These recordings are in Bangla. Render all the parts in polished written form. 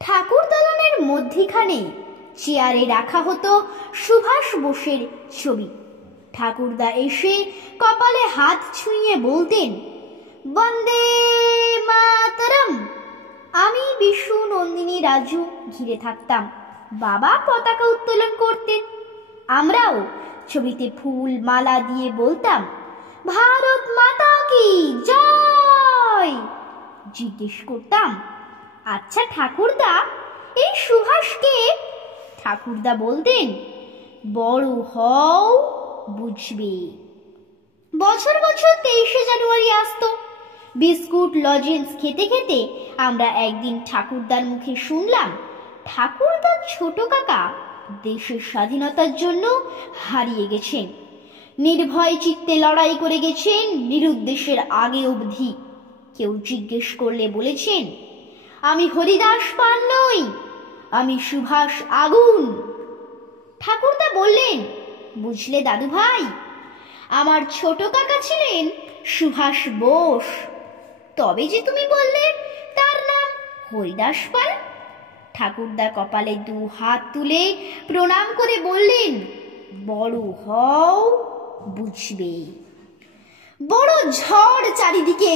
ঠাকুর দালানের মধ্যিখানে চেয়ারে রাখা হতো সুভাষ বোসের ছবি। ঠাকুরদা এসে কপালে হাত ছুঁয়ে বলতেন, বন্দে মাতরম। আমি বিশু, নন্দিনী, রাজু ঘিরে থাকতাম। বাবা পতাকা উত্তোলন করতেন। আমরাও ছবিতে ফুল মালা দিয়ে বলতাম, ভারত মাতা কি জয়। জিজ্ঞেস করতাম, আচ্ছা ঠাকুরদা, এই সুভাষকে? ঠাকুরদা বলতেন, বড় হও বুঝবে। বছর বছর 23শে জানুয়ারি আসতো। বিস্কুট লজেন্স খেতে খেতে আমরা একদিন ঠাকুরদার মুখে শুনলাম, ঠাকুরদার ছোট কাকা দেশের স্বাধীনতার জন্য হারিয়ে গেছেন। নির্ভয় চিত্তে লড়াই করে গেছেন নিরুদ্দেশের আগে অবধি। কেউ জিজ্ঞেস করলে বলেছেন, আমি হরিদাস পাল নই, আমি সুভাষ আগুন। ঠাকুরদা বললেন, বুঝলে দাদু ভাই, আমার ছোট কাকা ছিলেন সুভাষ বোস। তবে যে তুমি বললে তার নাম হরিদাস পাল। ঠাকুরদা কপালে 2 হাত তুলে প্রণাম করে বললেন, বড় হও বুঝবে। বড় ঝড় চারিদিকে।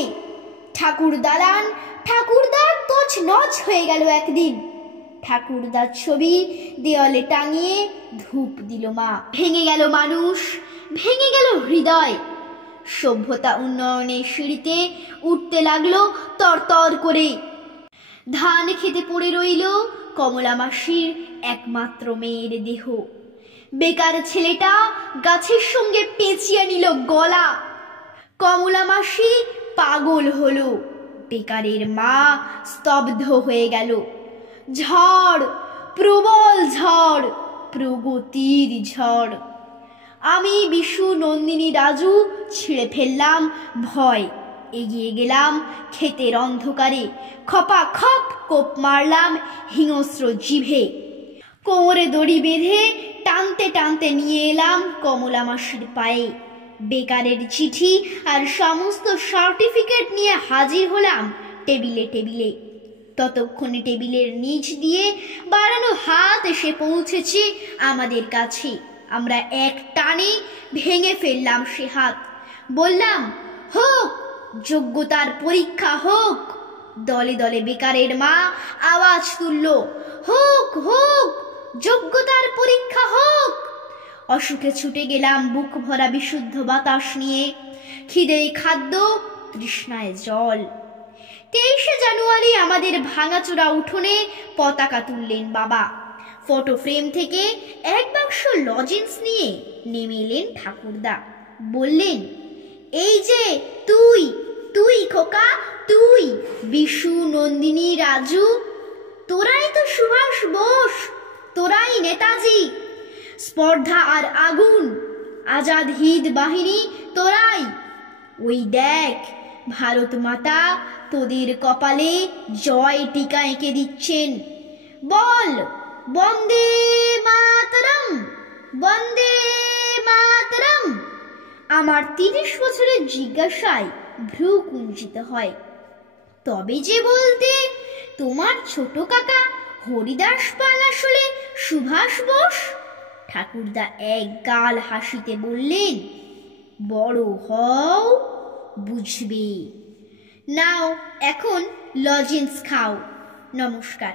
ঠাকুর দালান ঠাকুরদার তোছ নছ হয়ে গেল একদিন। ঠাকুরদার ছবি দেওয়ালে টাঙিয়ে ধূপ দিল মা। ভেঙে গেল মানুষ, ভেঙে গেল হৃদয়। সভ্যতা উন্নয়নের সিঁড়িতে উঠতে লাগলো তরতর করে। ধান খেতে পড়ে রইল কমলা মাসির একমাত্র মেয়ের দেহ। বেকার ছেলেটা গাছের সঙ্গে পেঁচিয়ে নিল গলা। কমলা মাসি পাগল হলো, বেকারের মা স্তব্ধ হয়ে গেল। ঝড়, প্রবল ঝড়, প্রগতির ঝড়। আমি, বিশু, নন্দিনী, রাজু ছিঁড়ে ফেললাম ভয়। এগিয়ে গেলাম ক্ষেতের অন্ধকারে। খপা খপ কোপ মারলাম হিংস্র জিভে। কোমরে দড়ি বেঁধে টানতে টানতে নিয়ে এলাম কমলা মাসির পায়ে। বেকারের চিঠি আর সমস্ত সার্টিফিকেট নিয়ে হাজির হলাম টেবিলে টেবিলে। ততক্ষণে টেবিলের নিচ দিয়ে বাড়ানো হাত এসে পৌঁছেছে আমাদের কাছে। আমরা এক টানে ভেঙে ফেললাম সে হাত। বললাম, হোক, যোগ্যতার পরীক্ষা হোক। দলে দলে বেকারের মা আওয়াজ তুলল, হোক হোক, যোগ্যতার পরীক্ষা হোক। অসুখে ছুটে গেলাম বুক ভরা বিশুদ্ধ বাতাস নিয়ে। খিদেয় খাদ্য, তৃষ্ণায় জল। 23শে জানুয়ারি আমাদের ভাঙাচোরা উঠোনে পতাকা তুললেন বাবা। ফটো ফ্রেম থেকে 1 বাক্স লজেন্স নিয়ে নেমে এলেন ঠাকুরদা। বললেন, এই যে তুই, তুই খোকা, তুই, বিশু, নন্দিনী, রাজু, তোরাই তো সুভাষ বোস, তোরাই নেতাজি। স্পর্ধা আর আগুন, আজাদ হিন্দ বাহিনী, তোরাই। ওই দেখ, ভারত মাতা তোদের কপালে জয় টিকা এঁকে দিচ্ছেন। বল, বন্দে মাতরম, বন্দে মাতরম। আমার 30 বছরের জিজ্ঞাসায় ভ্রু কুঞ্চিত হয়। তবে যে বলতে তোমার ছোট কাকা হরিদাস পাল আসলে সুভাষ বোস? ঠাকুরদা এক গাল হাসিতে বললেন, বড় হও বুঝবে। নাও এখন লজেন্স খাও। নমস্কার।